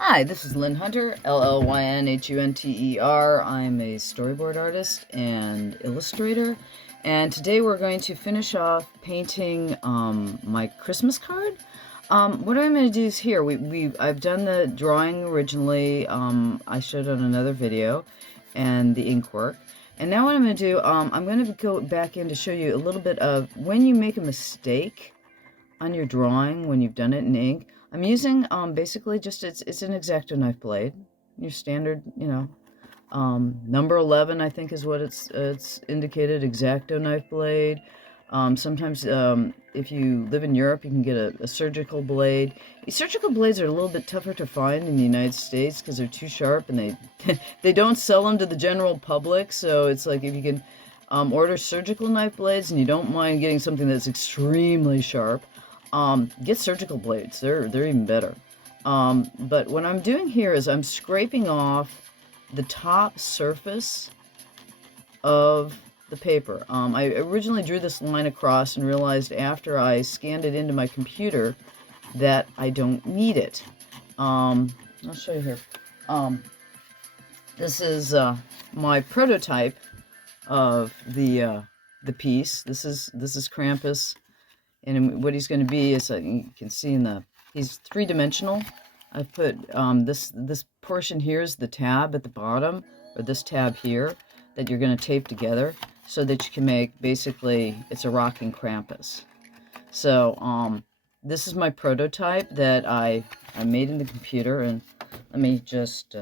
Hi, this is Llyn Hunter, Llynhunter. I'm a storyboard artist and illustrator, and today we're going to finish off painting my Christmas card. What I'm going to do is here, I've done the drawing originally, I showed on another video, and the ink work. And now what I'm going to do, I'm going to go back in to show you a little bit of when you make a mistake on your drawing, when you've done it in ink. I'm using basically just it's an X-Acto knife blade, your standard, number 11 I think is what it's indicated, X-Acto knife blade. Sometimes if you live in Europe, you can get a surgical blade. Surgical blades are a little bit tougher to find in the United States because they're too sharp, and they don't sell them to the general public. So it's like if you can order surgical knife blades and you don't mind getting something that's extremely sharp, get surgical blades. They're even better. But what I'm doing here is I'm scraping off the top surface of the paper. I originally drew this line across and realized after I scanned it into my computer that I don't need it. I'll show you here. This is my prototype of the piece. This is Krampus. And what he's going to be is, you can see he's three-dimensional. I've put this portion here is the tab at the bottom, or this tab here, that you're going to tape together so that you can make, basically, it's a rocking Krampus. So this is my prototype that I made in the computer, and let me just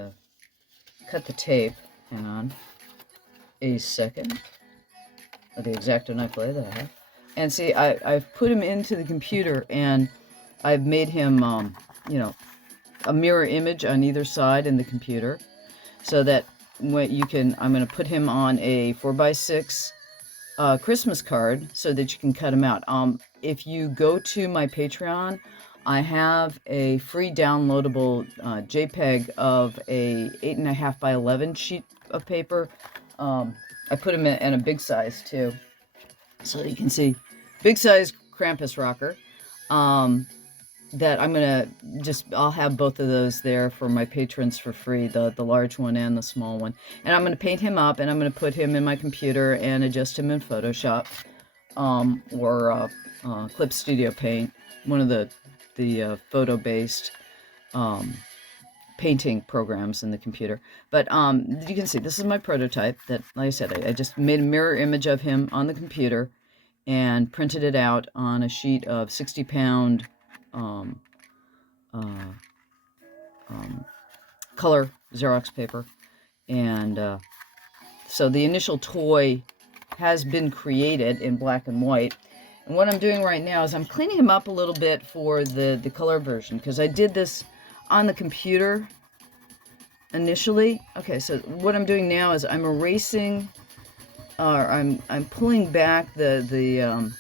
cut the tape. Hang on a second. With the X-Acto knife blade that I have. And see, I've put him into the computer, and I've made him, a mirror image on either side in the computer, so that when I'm going to put him on a 4x6 Christmas card, so that you can cut him out. If you go to my Patreon, I have a free downloadable JPEG of a 8.5 by 11 sheet of paper. I put him in a big size too, so you can see. Big size Krampus rocker, that I'm gonna I'll have both of those there for my patrons for free, the large one and the small one. And I'm gonna paint him up, and I'm gonna put him in my computer and adjust him in Photoshop, or Clip Studio Paint, one of the photo-based painting programs in the computer. But you can see this is my prototype that, like I said, I just made a mirror image of him on the computer and printed it out on a sheet of 60-pound color Xerox paper. And so the initial toy has been created in black and white. And what I'm doing right now is I'm cleaning him up a little bit for the color version, because I did this on the computer initially. Okay, so what I'm doing now is I'm erasing, I'm pulling back the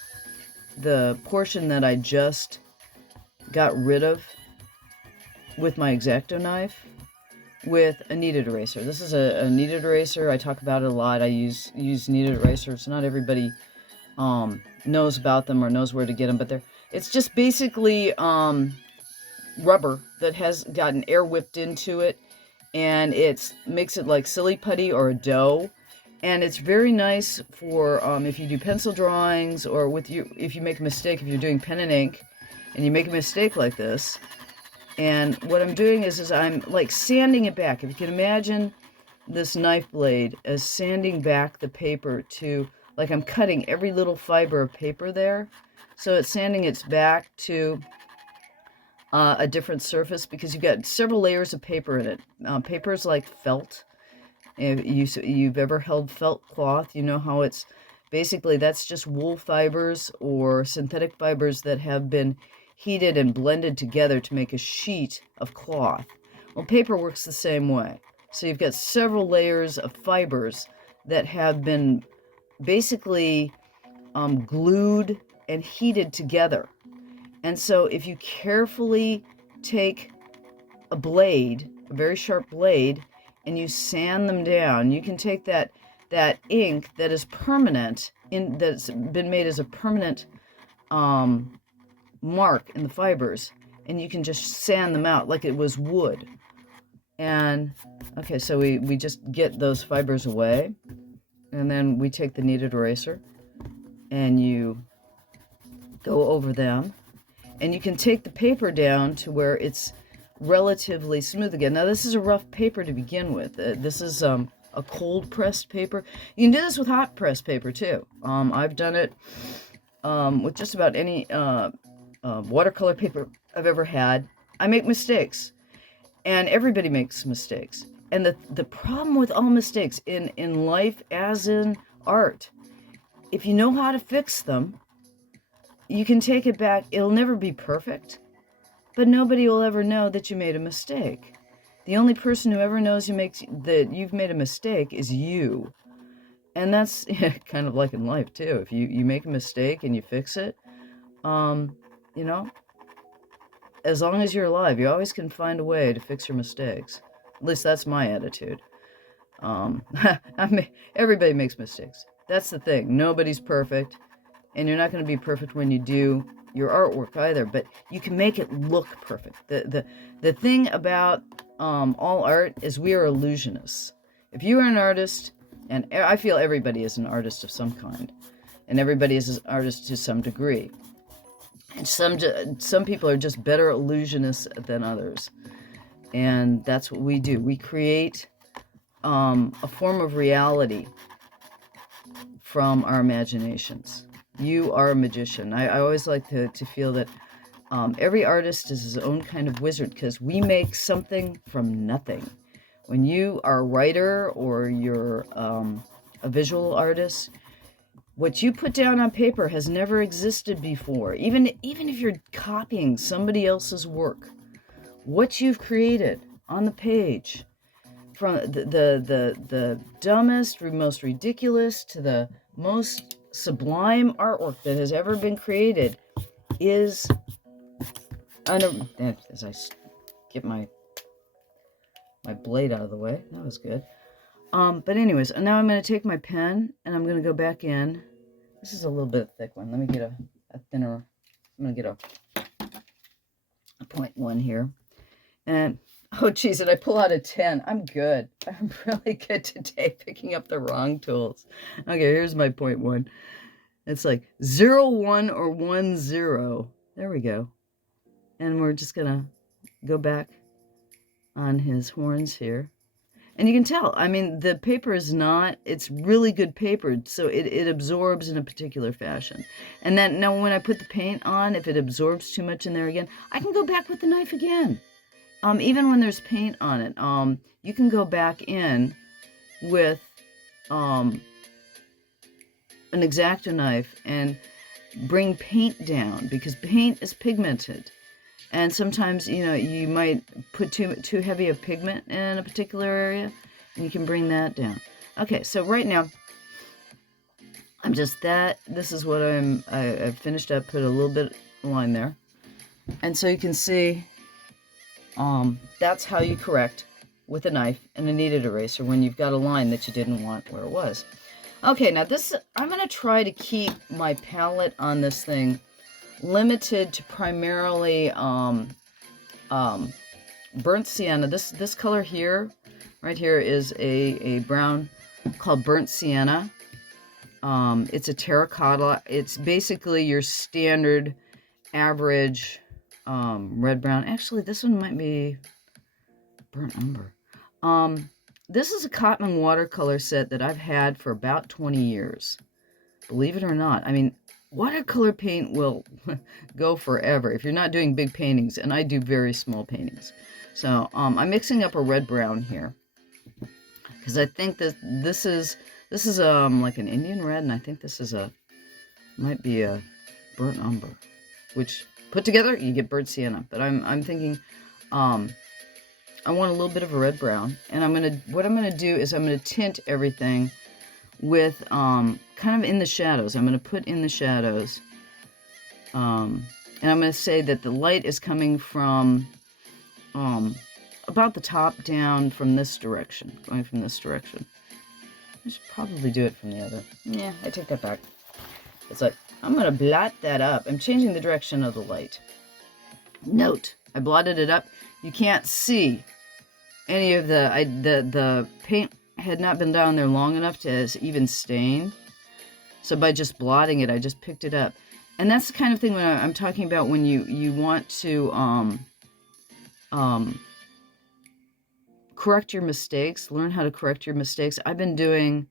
portion that I just got rid of with my X-Acto knife with a Kneaded eraser. This is a Kneaded eraser. I talk about it a lot. I use Kneaded erasers. Not everybody knows about them or knows where to get them, but it's just basically rubber that has gotten air whipped into it, and it makes it like silly putty or a dough. And it's very nice for if you do pencil drawings, or if you make a mistake, if you're doing pen and ink and you make a mistake like this. And what I'm doing is I'm like sanding it back. If you can imagine this knife blade as sanding back the paper to, like, I'm cutting every little fiber of paper there. So it's sanding its back to a different surface, because you've got several layers of paper in it. Paper is like felt. If you've ever held felt cloth, you know how it's basically, that's just wool fibers or synthetic fibers that have been heated and blended together to make a sheet of cloth. Well, paper works the same way. So you've got several layers of fibers that have been basically glued and heated together. And so if you carefully take a blade, a very sharp blade, and you sand them down, you can take that ink that is permanent, that's been made as a permanent mark in the fibers, and you can just sand them out like it was wood. And, okay, so we just get those fibers away. And then we take the kneaded eraser and you go over them. And you can take the paper down to where it's relatively smooth again. Now, this is a rough paper to begin with. This is a cold pressed paper. You can do this with hot pressed paper too. I've done it with just about any watercolor paper I've ever had. I make mistakes, and everybody makes mistakes. And the problem with all mistakes in life, as in art, if you know how to fix them, you can take it back. It'll never be perfect, but nobody will ever know that you made a mistake. The only person who ever knows that you've made a mistake is you. And that's kind of like in life too. If you make a mistake and you fix it, you know, as long as you're alive, you always can find a way to fix your mistakes. At least that's my attitude. Everybody makes mistakes. That's the thing. Nobody's perfect. And you're not going to be perfect when you do your artwork either, but you can make it look perfect. The thing about all art is we are illusionists. If you are an artist, and I feel everybody is an artist of some kind, and everybody is an artist to some degree, and some people are just better illusionists than others, and that's what we do. We create a form of reality from our imaginations. You are a magician. I always like to feel that every artist is his own kind of wizard, because we make something from nothing. When you are a writer or you're a visual artist, what you put down on paper has never existed before. Even if you're copying somebody else's work, what you've created on the page, from the dumbest, most ridiculous to the most sublime artwork that has ever been created, is as I get my blade out of the way. That was good. But anyways, now I'm going to take my pen and I'm going to go back in. This is a little bit thick one. Let me get a thinner. I'm going to get a 0.1 here. And oh geez, did I pull out a 10? I'm good. I'm really good today, picking up the wrong tools. Okay, here's my 0.1. It's like 0, 1, or 1, 0. There we go. And we're just gonna go back on his horns here. And you can tell, I mean, the paper is not, it's really good paper, so it absorbs in a particular fashion. And then now when I put the paint on, if it absorbs too much in there again, I can go back with the knife again. Even when there's paint on it, you can go back in with an X-Acto knife and bring paint down, because paint is pigmented. And sometimes, you know, you might put too heavy a pigment in a particular area, and you can bring that down. Okay, so right now, this is what I've finished up, put a little bit of line there. And so you can see, that's how you correct with a knife and a kneaded eraser when you've got a line that you didn't want where it was. Okay, now I'm going to try to keep my palette on this thing limited to primarily burnt sienna. This color here, right here, is a brown called burnt sienna. It's a terracotta. It's basically your standard average red brown. Actually, this one might be burnt umber. This is a Cotman watercolor set that I've had for about 20 years. Believe it or not. I mean, watercolor paint will go forever if you're not doing big paintings, and I do very small paintings. So I'm mixing up a red-brown here, because I think that this is like an Indian red, and I think this is might be a burnt umber, which put together you get burnt sienna. But I'm thinking I want a little bit of a red-brown, and what I'm gonna do is I'm gonna tint everything with kind of in the shadows. I'm going to put in the shadows, and I'm going to say that the light is coming from about the top down from this direction, going from this direction. I should probably do it from the other. Yeah, I take that back. It's like, I'm going to blot that up. I'm changing the direction of the light. Note, I blotted it up. You can't see any of the paint had not been down there long enough to even stain. So by just blotting it, I just picked it up. And that's the kind of thing when I'm talking about when you want to correct your mistakes, learn how to correct your mistakes. I've been doing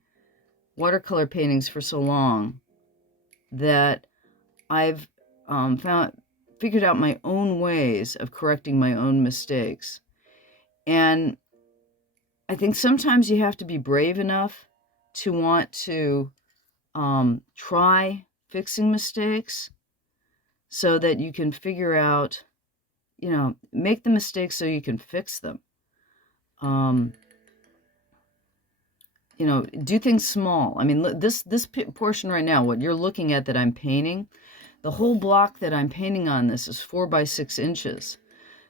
watercolor paintings for so long that I've figured out my own ways of correcting my own mistakes. And I think sometimes you have to be brave enough to want to try fixing mistakes so that you can figure out, make the mistakes so you can fix them. Do things small. I mean, this portion right now, what you're looking at that I'm painting, the whole block that I'm painting on this is 4 by 6 inches.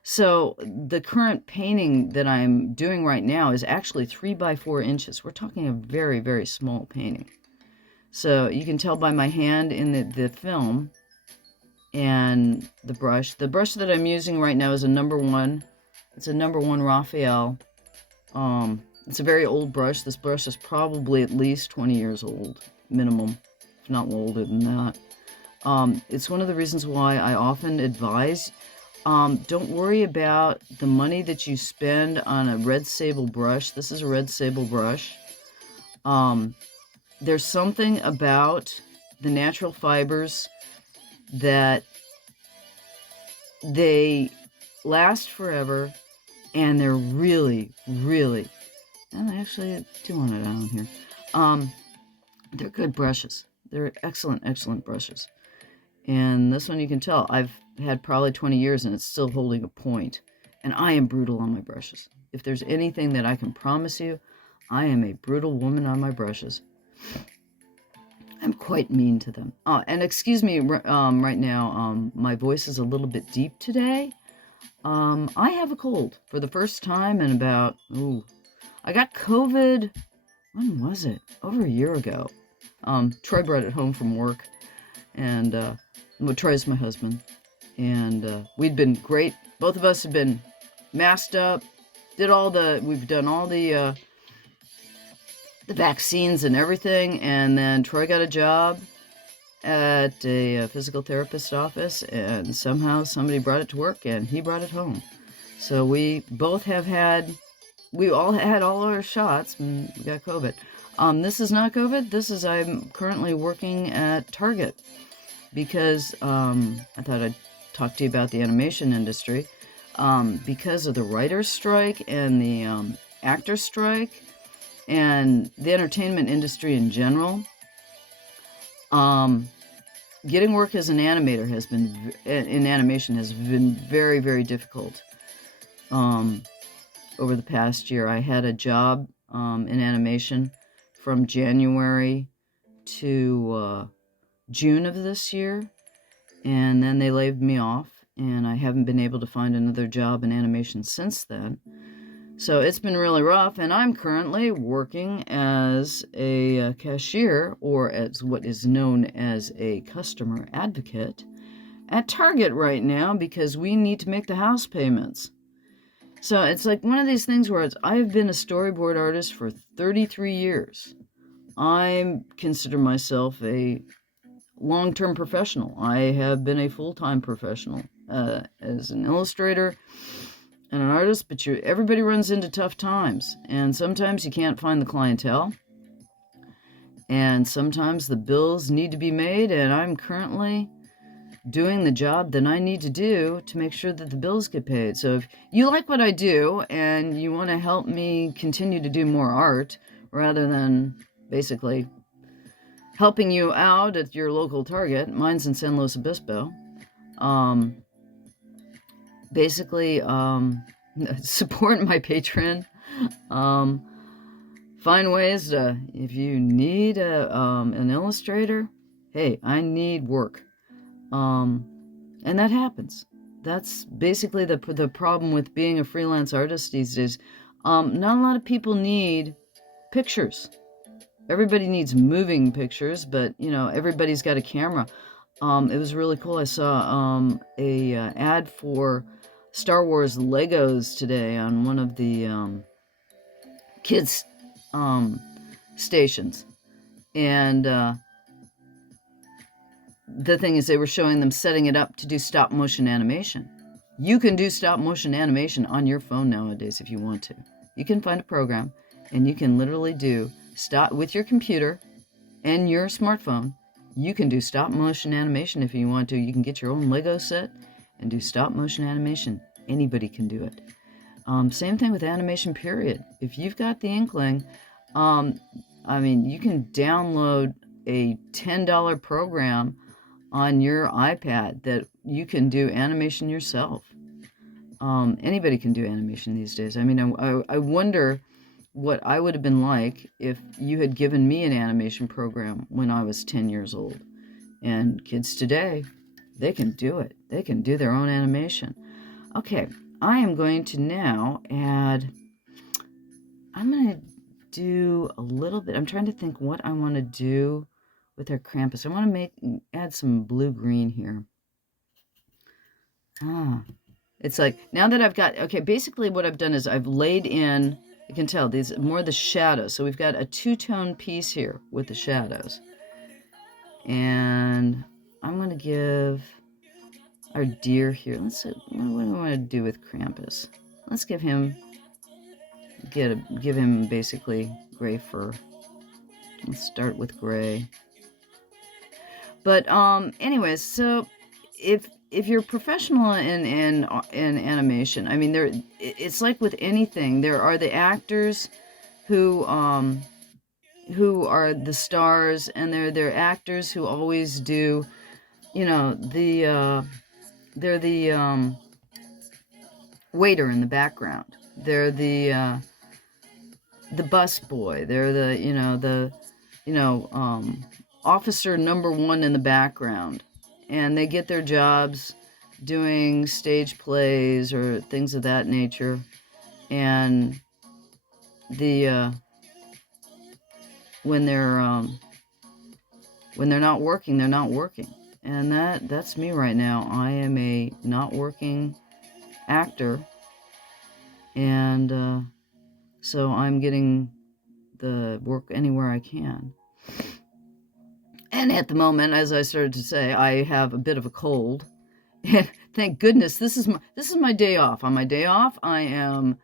So the current painting that I'm doing right now is actually 3 by 4 inches. We're talking a very, very small painting. So you can tell by my hand in the film and the brush. The brush that I'm using right now is a number 1. It's a number 1 Raphael. It's a very old brush. This brush is probably at least 20 years old, minimum, if not older than that. It's one of the reasons why I often advise, don't worry about the money that you spend on a red sable brush. This is a red sable brush. There's something about the natural fibers that they last forever, and they're really, really, and I actually do want it down here. They're good brushes. They're excellent, excellent brushes. And this one you can tell I've had probably 20 years and it's still holding a point. And I am brutal on my brushes. If there's anything that I can promise you, I am a brutal woman on my brushes. I'm quite mean to them. And excuse me right now, my voice is a little bit deep today. I have a cold for the first time in about, I got COVID, when was it? Over a year ago. Troy brought it home from work, and Troy's my husband, and we'd been great. Both of us had been masked up, we've done all the vaccines and everything, and then Troy got a job at a physical therapist office, and somehow somebody brought it to work, and he brought it home. So we all had all our shots, and we got COVID. This is not COVID. I'm currently working at Target, because I thought I'd talk to you about the animation industry. Because of the writer's strike and the actor's strike, and the entertainment industry in general, getting work as an animator in animation has been very, very difficult. Over the past year, I had a job in animation from January to June of this year, and then they laid me off, and I haven't been able to find another job in animation since then. So it's been really rough, and I'm currently working as a cashier, or as what is known as a customer advocate, at Target right now, because we need to make the house payments. So it's like one of these things where I've been a storyboard artist for 33 years. I consider myself a long-term professional. I have been a full-time professional as an illustrator and an artist, but everybody runs into tough times, and sometimes you can't find the clientele, and sometimes the bills need to be made, and I'm currently doing the job that I need to do to make sure that the bills get paid. So if you like what I do and you want to help me continue to do more art rather than basically helping you out at your local Target, mine's in San Luis Obispo, support my Patreon, find ways to, if you need an illustrator, hey, I need work. And that happens. That's basically the problem with being a freelance artist these days. Not a lot of people need pictures. Everybody needs moving pictures, but everybody's got a camera. It was really cool. I saw a ad for Star Wars Legos today on one of the kids stations, and the thing is, they were showing them setting it up to do stop motion animation. You can do stop motion animation on your phone nowadays if you want to. You can find a program and you can literally do stop with your computer and your smartphone. You can do stop motion animation if you want to. You can get your own Lego set and do stop motion animation. Anybody can do it. Same thing with animation, period. If you've got the inkling, I mean, you can download a $10 program on your iPad that you can do animation yourself. Anybody can do animation these days. I mean, I wonder what I would have been like if you had given me an animation program when I was 10 years old. And kids today, they can do it. They can do their own animation. Okay, I am going to now add, I'm going to do a little bit, I'm trying to think what I want to do with our Krampus. I want to add some blue-green here. It's like, now that I've got, okay, basically what I've done is I've laid in, you can tell, these more the shadows. So we've got a two-tone piece here with the shadows. And I'm going to give our deer here, let's see, what do I want to do with Krampus? Let's give him, give him basically gray fur. Let's start with gray. But anyways, so if you're professional in animation, I mean, it's like with anything. There are the actors who are the stars, and they're actors who always do, you know, they're the waiter in the background. They're the bus boy. They're the officer number one in the background, and they get their jobs doing stage plays or things of that nature. And when they're not working, they're not working. And that's me right now. I am a not working actor, and so I'm getting the work anywhere I can. And at the moment, as I started to say, I have a bit of a cold. And thank goodness this is my day off. On my day off, I am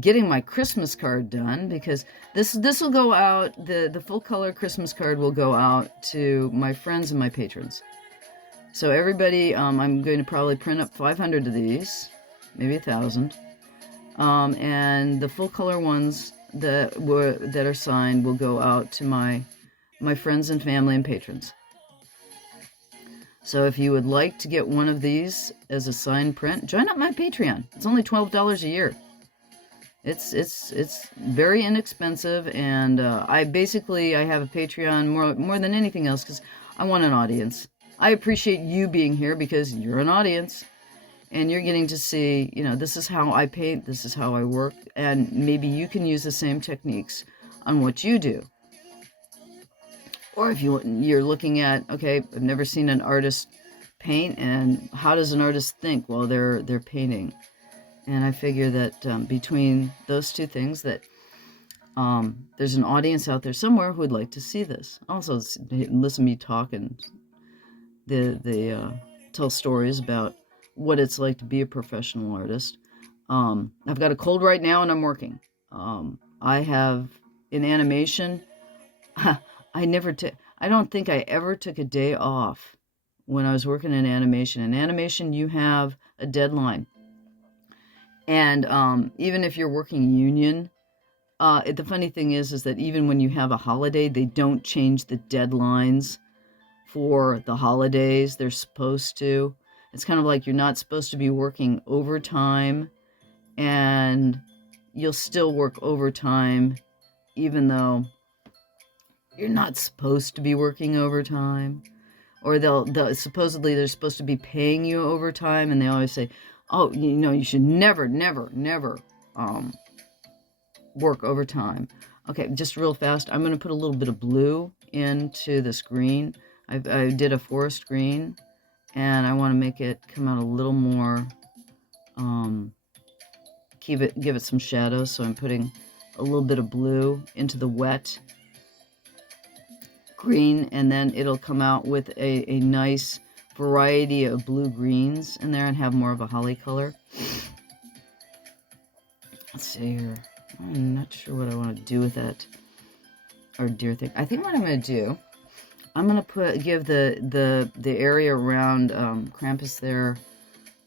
getting my Christmas card done, because this will go out, the full color Christmas card will go out to my friends and my patrons. So everybody, I'm going to probably print up 500 of these, maybe 1,000. And the full color ones that are signed will go out to my friends and family and patrons. So if you would like to get one of these as a signed print, join up my Patreon. It's only $12 a year. It's very inexpensive, and I have a Patreon more than anything else because I want an audience. I appreciate you being here because you're an audience, and you're getting to see, this is how I paint, this is how I work, and maybe you can use the same techniques on what you do. Or if you're looking at, okay, I've never seen an artist paint, and how does an artist think while they're painting? And I figure that between those two things, that there's an audience out there somewhere who would like to see this. Also, listen to me talk and tell stories about what it's like to be a professional artist. I've got a cold right now, and I'm working. I have, in animation, I don't think I ever took a day off when I was working in animation. In animation, you have a deadline. And even if you're working union, the funny thing is that even when you have a holiday, they don't change the deadlines for the holidays. They're supposed to. It's kind of like you're not supposed to be working overtime, and you'll still work overtime even though you're not supposed to be working overtime. Or they're supposed to be paying you overtime, and they always say, oh, you should never work overtime. Okay, just real fast, I'm going to put a little bit of blue into this green. I did a forest green, and I want to make it come out a little more give it some shadows. So I'm putting a little bit of blue into the wet green, and then it'll come out with a nice variety of blue greens in there and have more of a holly color. Let's see here. I'm not sure what I want to do with that or deer thing. I think what I'm going to do, I'm going to give the area around Krampus there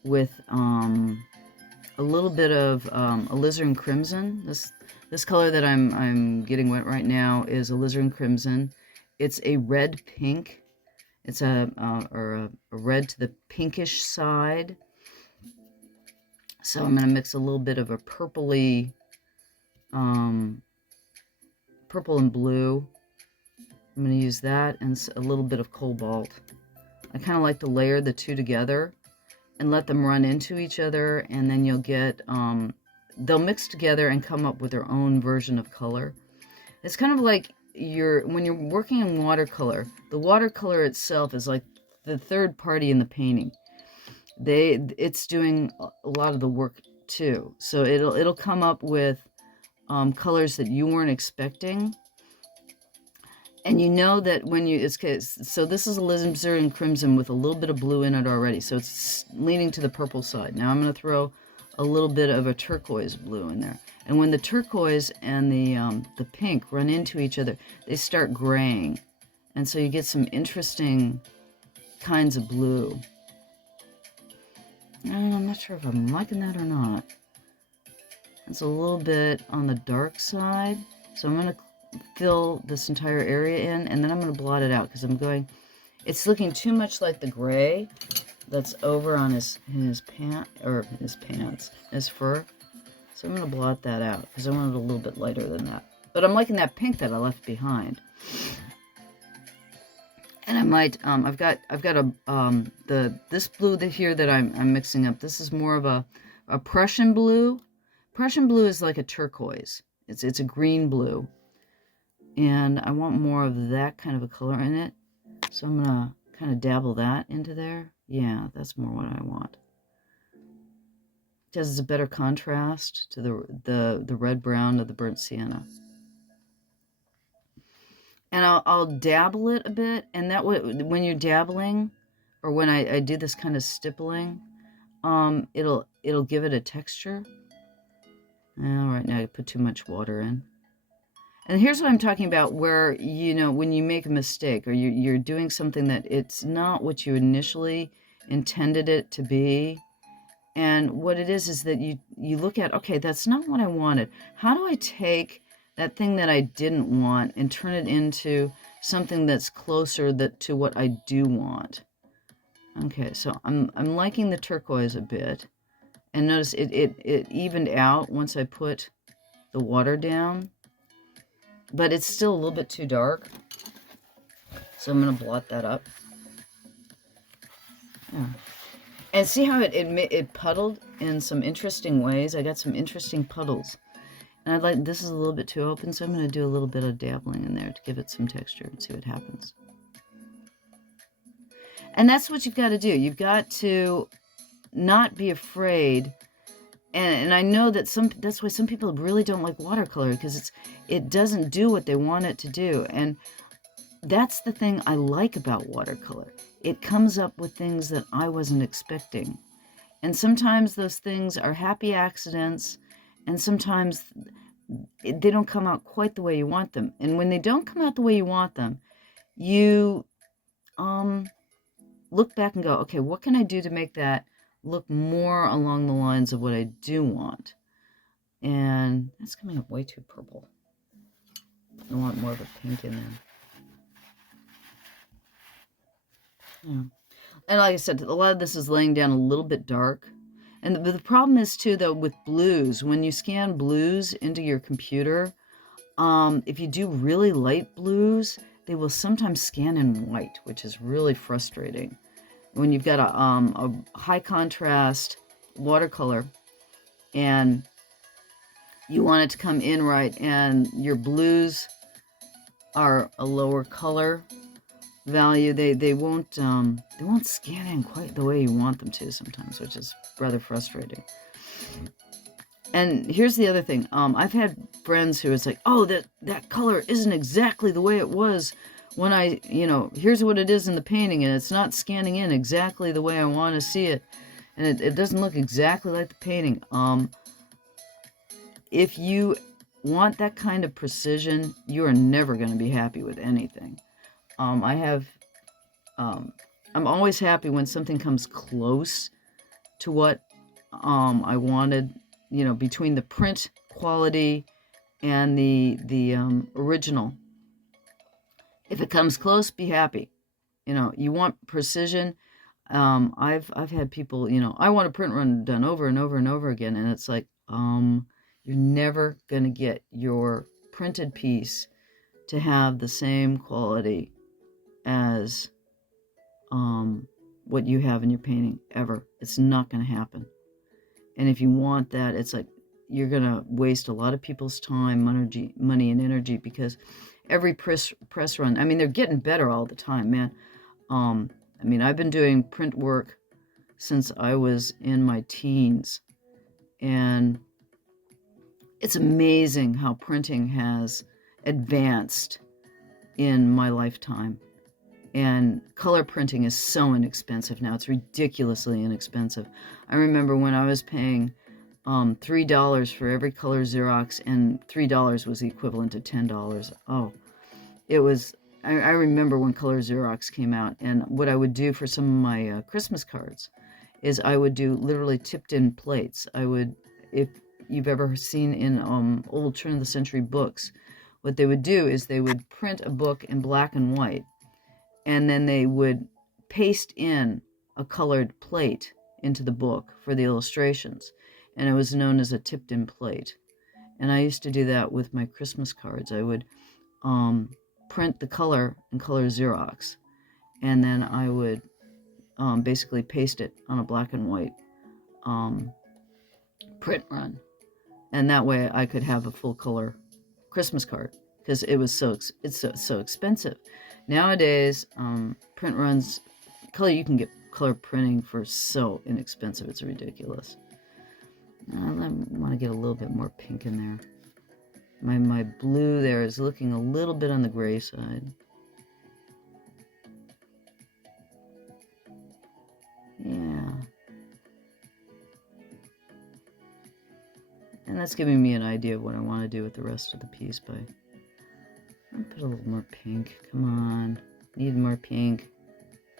with a little bit of Alizarin Crimson. This color that I'm getting wet right now is Alizarin Crimson. It's a red pink. It's a red to the pinkish side. So I'm going to mix a little bit of a purpley, purple and blue. I'm going to use that and a little bit of cobalt. I kind of like to layer the two together and let them run into each other, and then you'll get, they'll mix together and come up with their own version of color. It's kind of like when you're working in watercolor, the watercolor itself is like the third party in the painting. It's doing a lot of the work too. So it'll come up with colors that you weren't expecting. And you know that when so this is Alizarin Crimson with a little bit of blue in it already. So it's leaning to the purple side. Now I'm going to throw a little bit of a turquoise blue in there. And when the turquoise and the pink run into each other, they start graying. And so you get some interesting kinds of blue. And I'm not sure if I'm liking that or not. It's a little bit on the dark side. So I'm going to fill this entire area in, and then I'm going to blot it out because it's looking too much like the gray that's over on his fur. So I'm going to blot that out because I want it a little bit lighter than that. But I'm liking that pink that I left behind. And I might, I've got this blue here that I'm mixing up. This is more of a Prussian blue. Prussian blue is like a turquoise. It's a green blue. And I want more of that kind of a color in it. So I'm going to kind of dabble that into there. Yeah, that's more what I want. Because it's a better contrast to the red-brown of the burnt sienna. And I'll dabble it a bit. And that way, when you're dabbling, or when I do this kind of stippling, it'll give it a texture. All right, now I put too much water in. And here's what I'm talking about, where, when you make a mistake or you're doing something that it's not what you initially intended it to be. And what it is that you look at, okay, that's not what I wanted. How do I take that thing that I didn't want and turn it into something that's closer to what I do want? Okay, so I'm liking the turquoise a bit. And notice it evened out once I put the water down. But it's still a little bit too dark. So I'm going to blot that up. Yeah. And see how it puddled in some interesting ways? I got some interesting puddles. And this is a little bit too open, so I'm going to do a little bit of dabbling in there to give it some texture and see what happens. And that's what you've got to do. You've got to not be afraid. And I know that that's why some people really don't like watercolor, because it doesn't do what they want it to do. And that's the thing I like about watercolor. It comes up with things that I wasn't expecting. And sometimes those things are happy accidents, and sometimes they don't come out quite the way you want them. And when they don't come out the way you want them, you look back and go, okay, what can I do to make that look more along the lines of what I do want? And that's coming up way too purple. I want more of a pink in there. Yeah. And like I said, a lot of this is laying down a little bit dark. And the problem is too, though, with blues, when you scan blues into your computer, if you do really light blues, they will sometimes scan in white, which is really frustrating. When you've got a high contrast watercolor and you want it to come in right, and your blues are a lower color, value, they won't scan in quite the way you want them to sometimes, which is rather frustrating. And here's the other thing. I've had friends who it's like, oh, that color isn't exactly the way it was when I, here's what it is in the painting, and it's not scanning in exactly the way I want to see it, and it doesn't look exactly like the painting. If you want that kind of precision, you are never going to be happy with anything. I'm always happy when something comes close to what I wanted, between the print quality and the original. If it comes close, be happy. You want precision. I've had people, I want a print run done over and over and over again, and it's like, you're never going to get your printed piece to have the same quality as what you have in your painting, ever. It's not going to happen. And if you want that, it's like you're going to waste a lot of people's time, money, and energy, because every press run, I mean, they're getting better all the time, man. I've been doing print work since I was in my teens, and it's amazing how printing has advanced in my lifetime. And color printing is so inexpensive now. It's ridiculously inexpensive. I remember when I was paying $3 for every color Xerox, and $3 was the equivalent to $10. Oh, it was... I remember when color Xerox came out, and what I would do for some of my Christmas cards is I would do literally tipped-in plates. I would, if you've ever seen in old turn-of-the-century books, what they would do is they would print a book in black and white, and then they would paste in a colored plate into the book for the illustrations, and it was known as a tipped-in plate. And I used to do that with my Christmas cards. I would print the color in color Xerox, and then I would basically paste it on a black and white print run, and that way I could have a full color Christmas card, because it's so expensive nowadays. Print runs, you can get color printing for so inexpensive, it's ridiculous. I want to get a little bit more pink in there. My blue there is looking a little bit on the gray side. Yeah. And that's giving me an idea of what I want to do with the rest of the piece. I'll put a little more pink. Come on. Need more pink.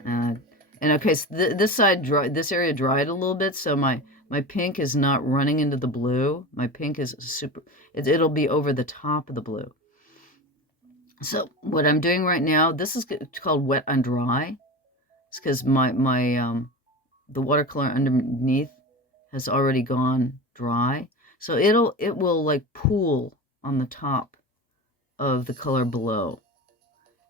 And okay, so this area dried a little bit, so my pink is not running into the blue. My pink is it'll be over the top of the blue. So what I'm doing right now, this is called wet on dry. It's because the watercolor underneath has already gone dry. So it will like pool on the top of the color below,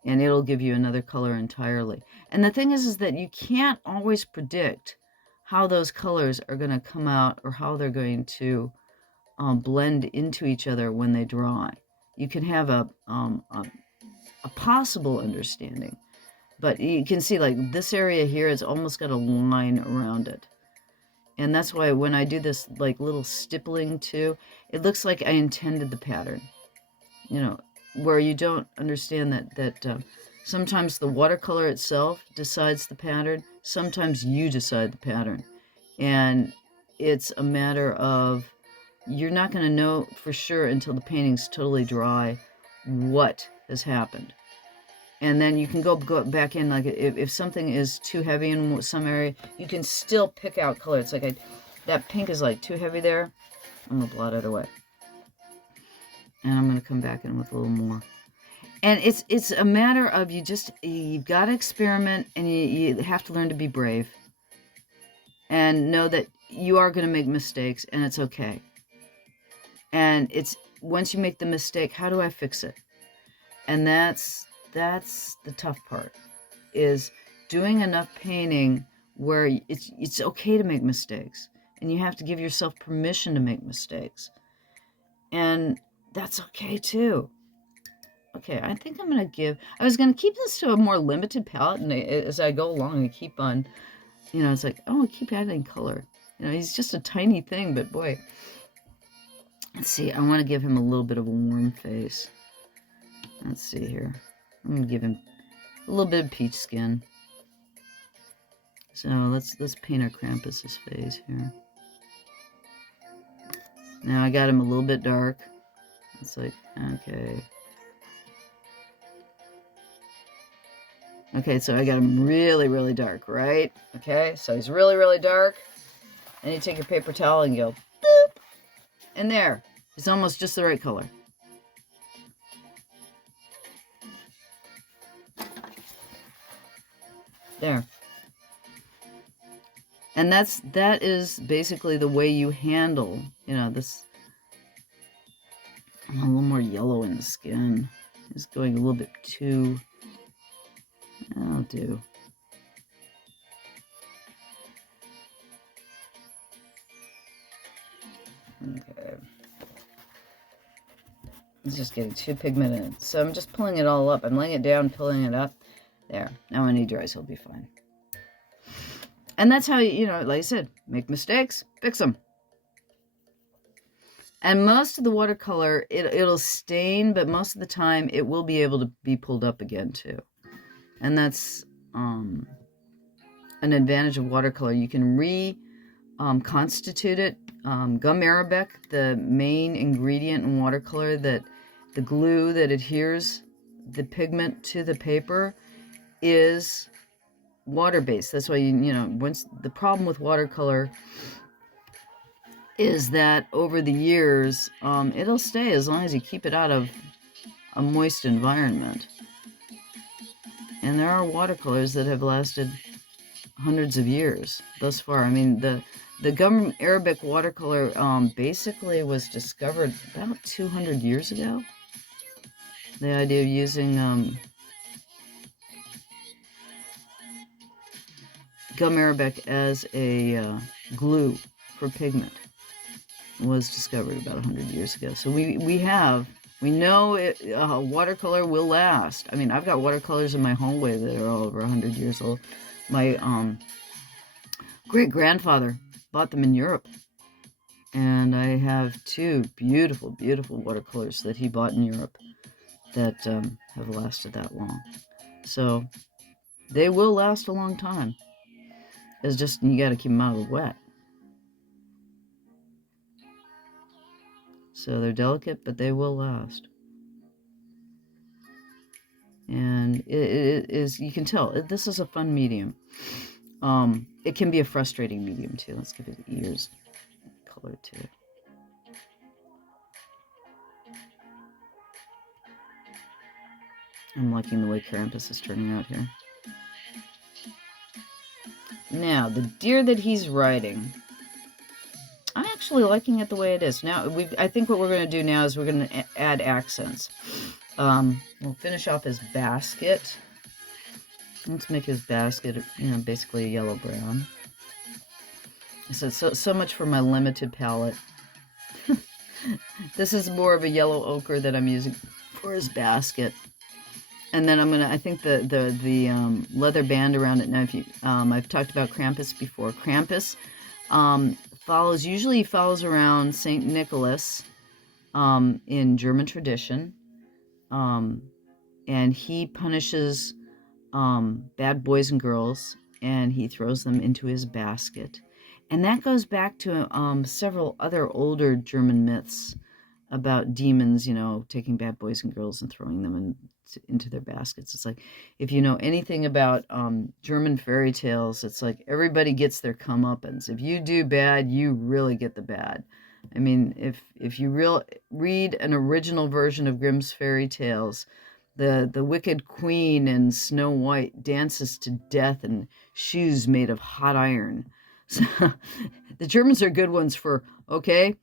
and it'll give you another color entirely. And the thing is that you can't always predict how those colors are going to come out, or how they're going to blend into each other when they dry. You can have a possible understanding, but you can see like this area here has almost got a line around it. And that's why when I do this like little stippling too, it looks like I intended the pattern. Where you don't understand that sometimes the watercolor itself decides the pattern, sometimes you decide the pattern. And it's a matter of, you're not going to know for sure until the painting's totally dry what has happened. And then you can go back in, like if something is too heavy in some area, you can still pick out color. It's like that pink is like too heavy there. I'm going to blot it away. And I'm going to come back in with a little more. And it's a matter of you've got to experiment, and you have to learn to be brave. And know that you are going to make mistakes, and it's okay. And it's, once you make the mistake, how do I fix it? And that's the tough part, is doing enough painting where it's okay to make mistakes, and you have to give yourself permission to make mistakes. And that's okay too. Okay, I think I'm going to give... I was going to keep this to a more limited palette, and as I go along, I keep on... You know, it's like, oh, I keep adding color. You know, he's just a tiny thing, but boy. Let's see, I want to give him a little bit of a warm face. Let's see here. I'm going to give him a little bit of peach skin. So let's paint our Krampus's face here. Now I got him a little bit dark. It's like, okay. Okay, so I got him really, really dark, right? Okay, so he's really, really dark. And you take your paper towel and go, boop! And there. It's almost just the right color. There. And that is basically the way you handle, you know, this. I'm a little more yellow in the skin. It's going a little bit too... I'll do. Okay. It's just getting too pigmented. So I'm just pulling it all up. I'm laying it down, pulling it up. There. Now when he dries, he'll be fine. And that's how, you know, like I said, make mistakes, fix them. And most of the watercolor, it'll stain, but most of the time it will be able to be pulled up again too. And that's an advantage of watercolor. You can reconstitute it. Gum arabic, the main ingredient in watercolor, that the glue that adheres the pigment to the paper, is water-based. That's why you know, once the problem with watercolor is that over the years, it'll stay as long as you keep it out of a moist environment. And there are watercolors that have lasted hundreds of years thus far. I mean, the gum arabic watercolor basically was discovered about 200 years ago. The idea of using gum arabic as a glue for pigment was discovered about 100 years ago. So we know it, watercolor will last. I mean, I've got watercolors in my hallway that are all over 100 years old. My great-grandfather bought them in Europe. And I have two beautiful, beautiful watercolors that he bought in Europe that have lasted that long. So they will last a long time. It's just, you got to keep them out of the wet. So they're delicate, but they will last. And it is, you can tell, this is a fun medium. It can be a frustrating medium too. Let's give it ears color to it. I'm liking the way Krampus is turning out here. Now, the deer that he's riding, I'm actually liking it the way it is. Now, I think what we're going to do now is we're going to add accents. We'll finish off his basket. Let's make his basket, you know, basically a yellow-brown. So much for my limited palette. This is more of a yellow ochre that I'm using for his basket. And then I'm gonna, I think the leather band around it. Now, if you, I've talked about Krampus before. Krampus usually follows around Saint Nicholas in German tradition, and he punishes bad boys and girls, and he throws them into his basket. And that goes back to several other older German myths about demons, you know, taking bad boys and girls and throwing them into their baskets. It's like, if you know anything about German fairy tales, it's like everybody gets their comeuppance. If you do bad, you really get the bad. I mean, if you read an original version of Grimm's fairy tales, the wicked queen in Snow White dances to death in shoes made of hot iron. So the Germans are good ones for, okay,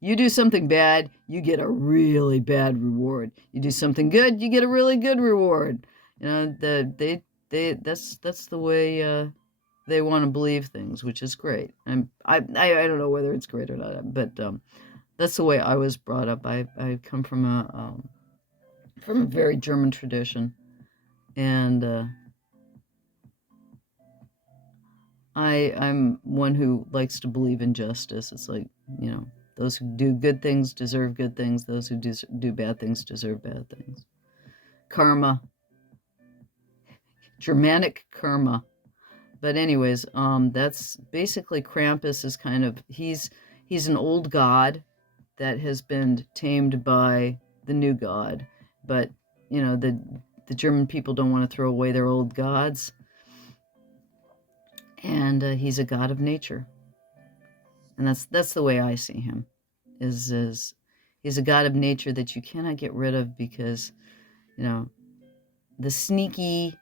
you do something bad, you get a really bad reward. You do something good, you get a really good reward. You know, that's the way they want to believe things, which is great. I don't know whether it's great or not, but that's the way I was brought up. I come from from a very German tradition. And I'm one who likes to believe in justice. It's like, you know, those who do good things deserve good things. Those who do bad things deserve bad things. Karma. Germanic karma. But anyways, that's basically Krampus is kind of, he's an old god that has been tamed by the new god. But, you know, the German people don't want to throw away their old gods. And he's a god of nature. And that's the way I see him. Is he's a god of nature that you cannot get rid of because, you know, the sneaky,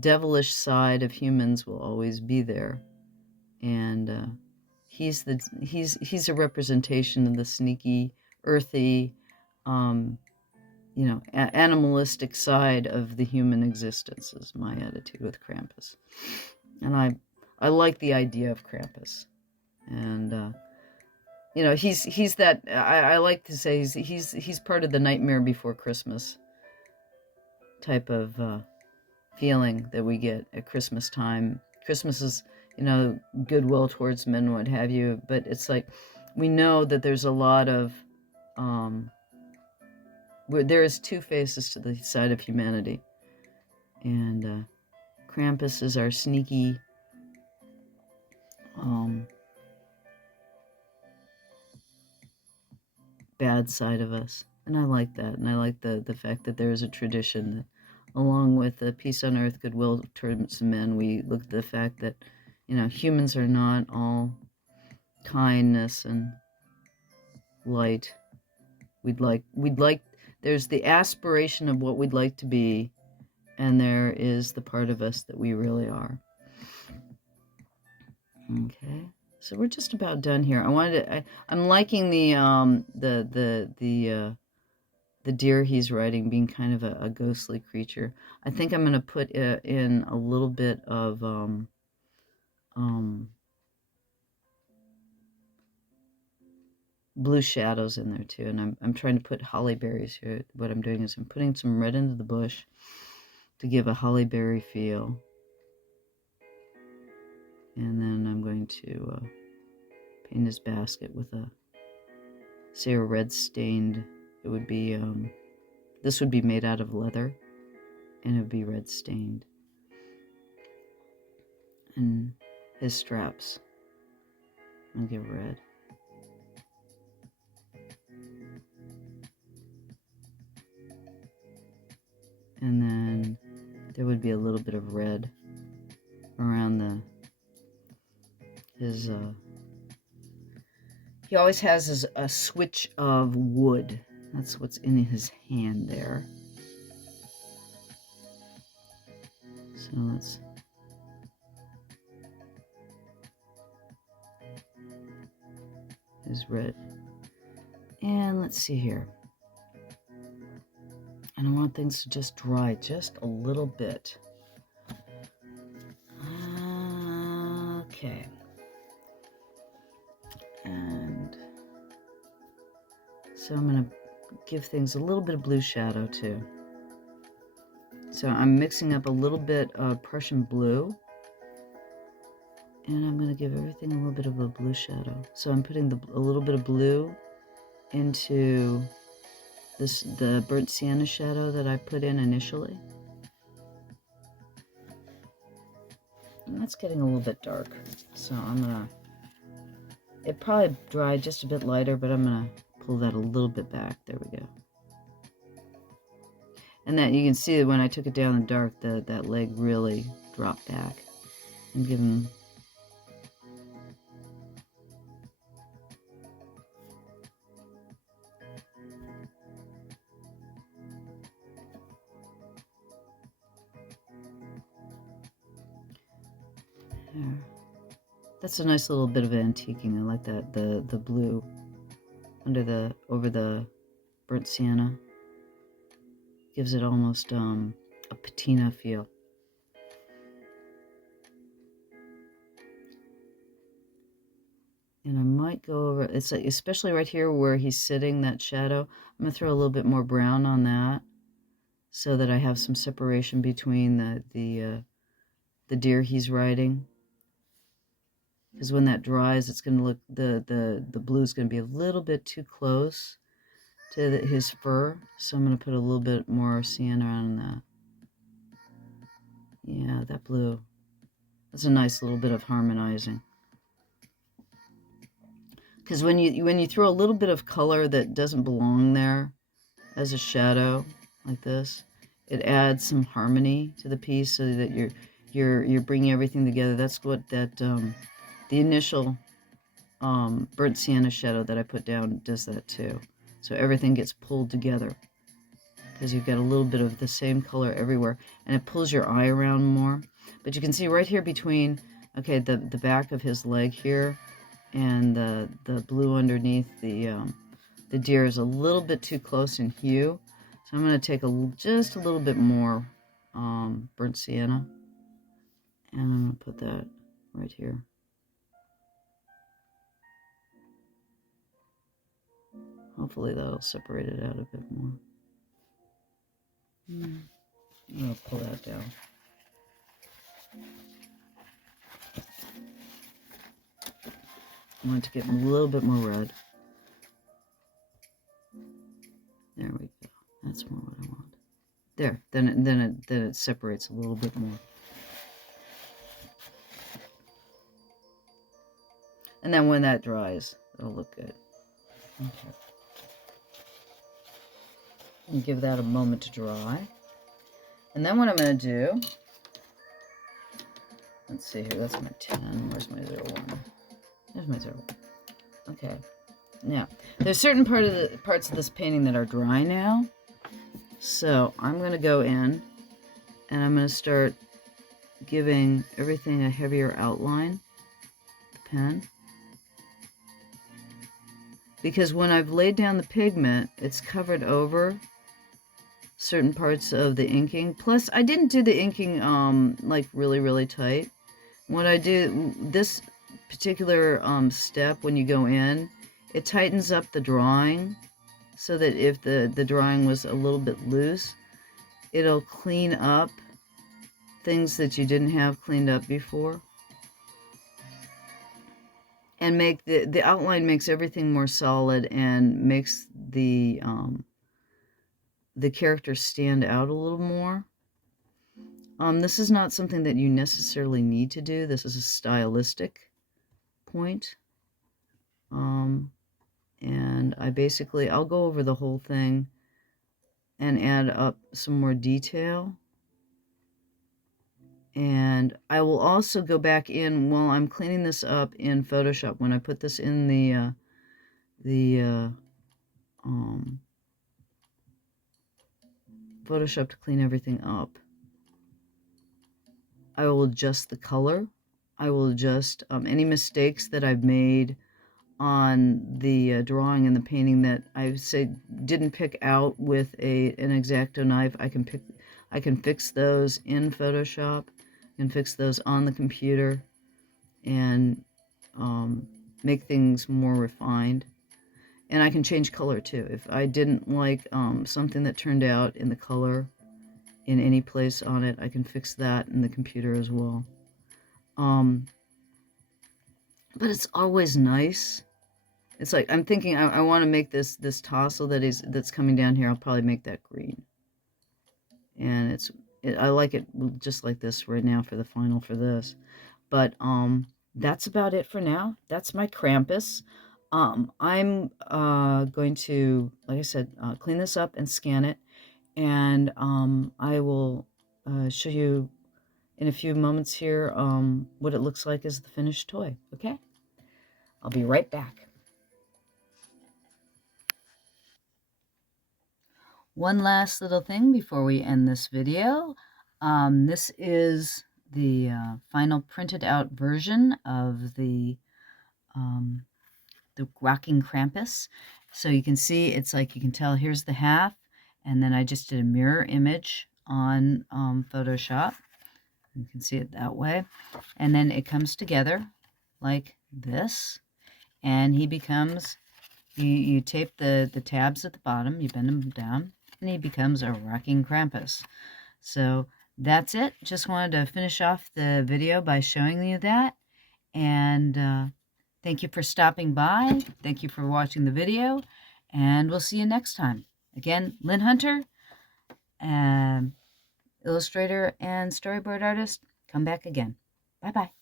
devilish side of humans will always be there, and he's a representation of the sneaky, earthy, you know, animalistic side of the human existence. Is my attitude with Krampus, and I like the idea of Krampus, and you know, he's that I like to say he's part of the Nightmare Before Christmas type of feeling that we get at Christmas time. Christmas is, you know, goodwill towards men, what have you, but it's like we know that there's a lot of where there is two faces to the side of humanity, and Krampus is our sneaky bad side of us, and I like that, and I like the fact that there is a tradition that, along with the peace on earth, goodwill towards men, we look at the fact that, you know, humans are not all kindness and light. We'd like, there's the aspiration of what we'd like to be, and there is the part of us that we really are. Okay, so we're just about done here. I'm liking the deer he's riding being kind of a ghostly creature. I think I'm going to put in a little bit of blue shadows in there too, and I'm trying to put holly berries here. What I'm doing is I'm putting some red into the bush to give a holly berry feel, and then I'm going to paint his basket with say a red stained. It would be this would be made out of leather, and it would be red stained. And his straps, I'll give red. And then there would be a little bit of red around his he always has a switch of wood. That's what's in his hand there. So let's his red. And let's see here. And I want things to just dry just a little bit. Okay. And so I'm going to give things a little bit of blue shadow too. So I'm mixing up a little bit of Prussian Blue. And I'm going to give everything a little bit of a blue shadow. So I'm putting a little bit of blue into the burnt sienna shadow that I put in initially. And that's getting a little bit dark. So I'm going to, it probably dried just a bit lighter, but I'm going to pull that a little bit back. There we go. And that you can see that when I took it down in the dark, that leg really dropped back. And give him there. That's a nice little bit of antiquing. I like that the blue over the burnt sienna gives it almost a patina feel. And I might go over, it's like, especially right here where he's sitting, that shadow. I'm going to throw a little bit more brown on that so that I have some separation between the deer he's riding. Because when that dries, it's going to look, the blue is going to be a little bit too close to his fur. So I'm going to put a little bit more sienna on that. Yeah, that blue. That's a nice little bit of harmonizing. Because when you throw a little bit of color that doesn't belong there as a shadow like this, it adds some harmony to the piece so that you're bringing everything together. That's what that the initial burnt sienna shadow that I put down does that too. So everything gets pulled together because you've got a little bit of the same color everywhere, and it pulls your eye around more. But you can see right here between, okay, the back of his leg here and the blue underneath the deer is a little bit too close in hue. So I'm going to take just a little bit more burnt sienna, and I'm going to put that right here. Hopefully that'll separate it out a bit more. I'm going to pull that down. I want to get a little bit more red. There we go. That's more what I want. There. Then it separates a little bit more. And then when that dries, it'll look good. Okay. And give that a moment to dry. And then what I'm going to do, let's see here, that's my 10. Where's my 01? There's my 01. Okay. Now, there's certain parts of this painting that are dry now. So I'm going to go in and I'm going to start giving everything a heavier outline with the pen. Because when I've laid down the pigment, it's covered over certain parts of the inking. Plus, I didn't do the inking like really, really tight. When I do this particular step, when you go in, it tightens up the drawing so that if the drawing was a little bit loose, it'll clean up things that you didn't have cleaned up before. And make the outline makes everything more solid and makes the characters stand out a little more. This is not something that you necessarily need to do. This is a stylistic point. And I'll go over the whole thing and add up some more detail. And I will also go back in while I'm cleaning this up in Photoshop. When I put this in the Photoshop to clean everything up, I will adjust the color. I will adjust any mistakes that I've made on the drawing and the painting that I say didn't pick out with an X-Acto knife. I can fix those in Photoshop and fix those on the computer and make things more refined. And I can change color too. If I didn't like something that turned out in the color in any place on it, I can fix that in the computer as well. But it's always nice. It's like I'm thinking I want to make this tassel that's coming down here. I'll probably make that green. And I like it just like this right now for the final for this. But that's about it for now. That's my Krampus. I'm going to, like I said, clean this up and scan it, and I will show you in a few moments here what it looks like as the finished toy. Okay? I'll be right back. One last little thing before we end this video. This is the final printed out version of the rocking Krampus. So you can see it's like, you can tell here's the half, and then I just did a mirror image on Photoshop. You can see it that way. And then it comes together like this. and he becomes, you tape the tabs at the bottom, you bend them down, and he becomes a rocking Krampus. So that's it. Just wanted to finish off the video by showing you that. And thank you for stopping by. Thank you for watching the video. And we'll see you next time. Again, Llyn Hunter, illustrator and storyboard artist. Come back again. Bye-bye.